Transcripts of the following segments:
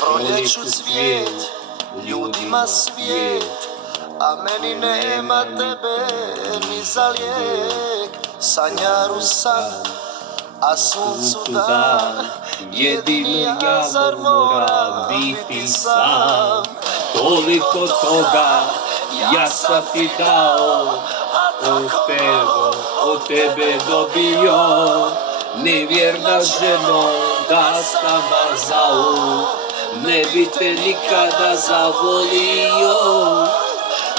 Proljeću cvijet, ljudima svijet, a meni nema tebe ni za lijek. Sanjaru san, a suncu dan, jedini ja zar moram biti sam. Toliko toga ja sam ti dao, od tebe dobio. Nevjerna ženo, da sam vas zao, ne bi te nikada zavolio.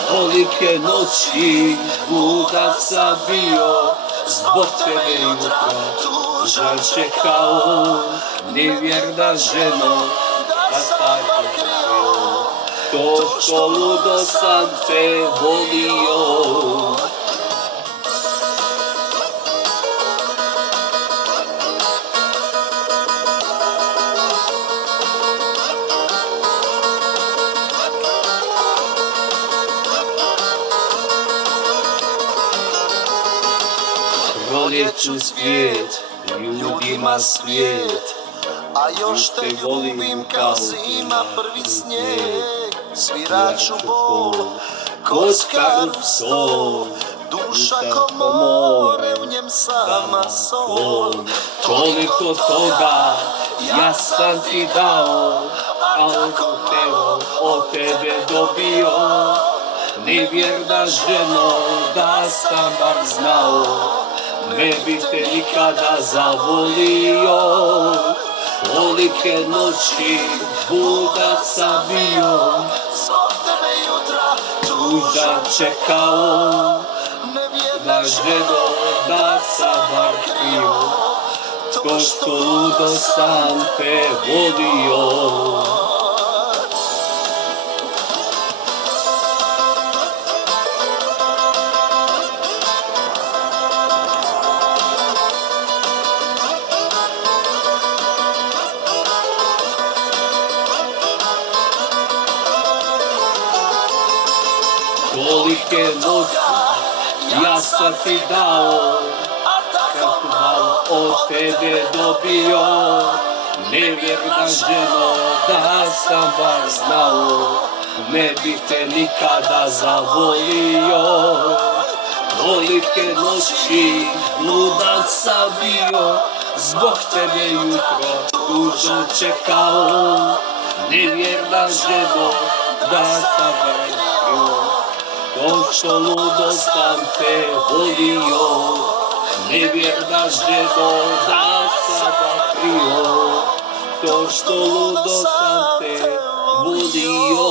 Tolike noći budan sam bio, zbog tebe jutra tužan čekao. Nevjerna ženo, da sam te krio, to što ludo sam te volio. Proljeću svijet, ljudima svijet, a još te ljubim kao zima prvi snijeg. Sviraću bol, kockaru sol, duša ko more, u njem sama sol. Toliko toga ja sam ti dao, a od tebe dobio. Nevjerna ženo, da sam bar znao, ne bi te nikada zavolio. Tolike noći budan sam bio, zbog tebe jutra tužan čekao. nevjerna ženo, da sam bar krio, to što ludo sam te volio. Tolike noći ja sam ti dao, kako malo od tebe dobio. Nevjerna ženo, da sam bar znao, ne bi te nikada zavolio. Tolike noći ludan sam bio, zbog tebe jutro tužno čekao. Nevjerna ženo, da sam bar znao, to što ludo sam te volio. Nevjerna ženo, da sam krio, to što ludo sam te volio.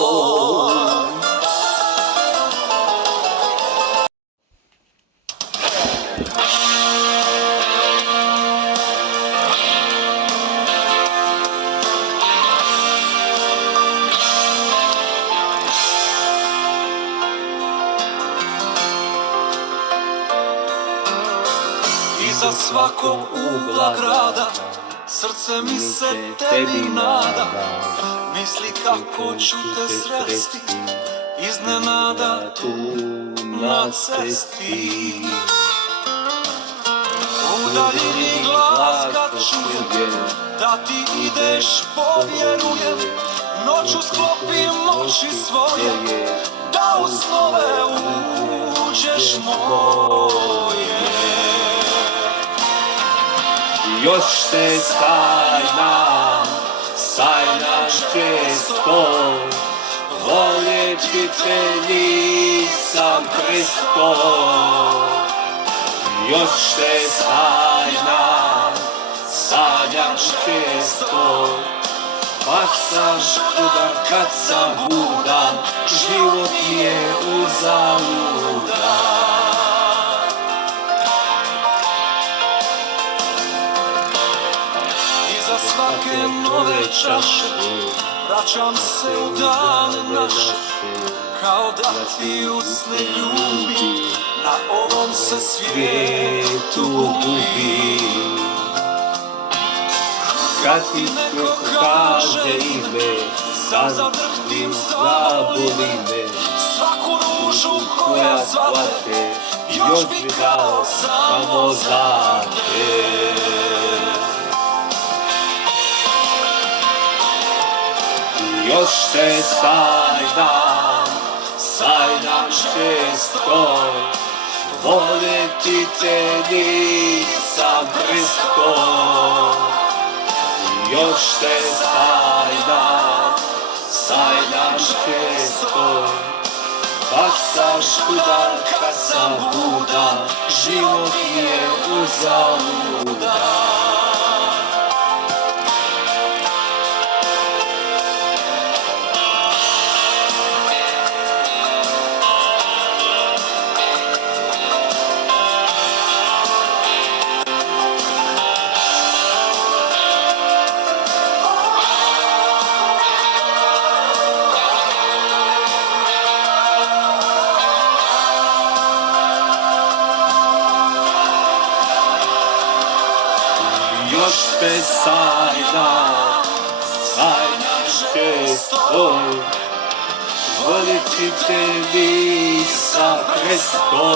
Iza svakog ugla grada srce mi se tebi nada. Misli kako ću te sresti iznenada tu na cesti. Udaljeni glas kad čujem da ti ideš, povjerujem. Noću sklopim oči svoje, da u snove uđeš moje. Još te sanjam često, voljeći te nisam prestao. Još te sanjam često, pa sam čudan kad sam budan, život je uzaludan. Iza svake nove čaše vraćam se u dane naše, kao da ti usne ljubi, na ovom se svijetu gubi. kad ti neko kaže ime, sam zadrhtim, zaboli me. Svaku ružu koja cvate, još bi dao samo za te. Još te sajdam često, voljeti te nisam presto. Još te sajdam često, baš sam čudan kad sam budan, život mi je uzaludan. Još te sajdam često, voljeti te nisam presto.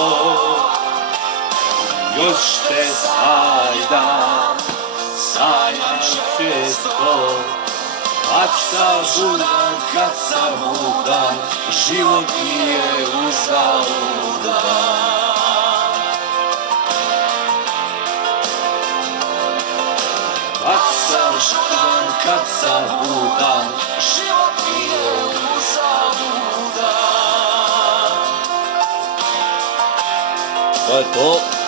Još te sajdam često, kad sam budan, kad sam budan, život mi je uzaludan. Kad sam budan, život mi je uzaludan. To je to.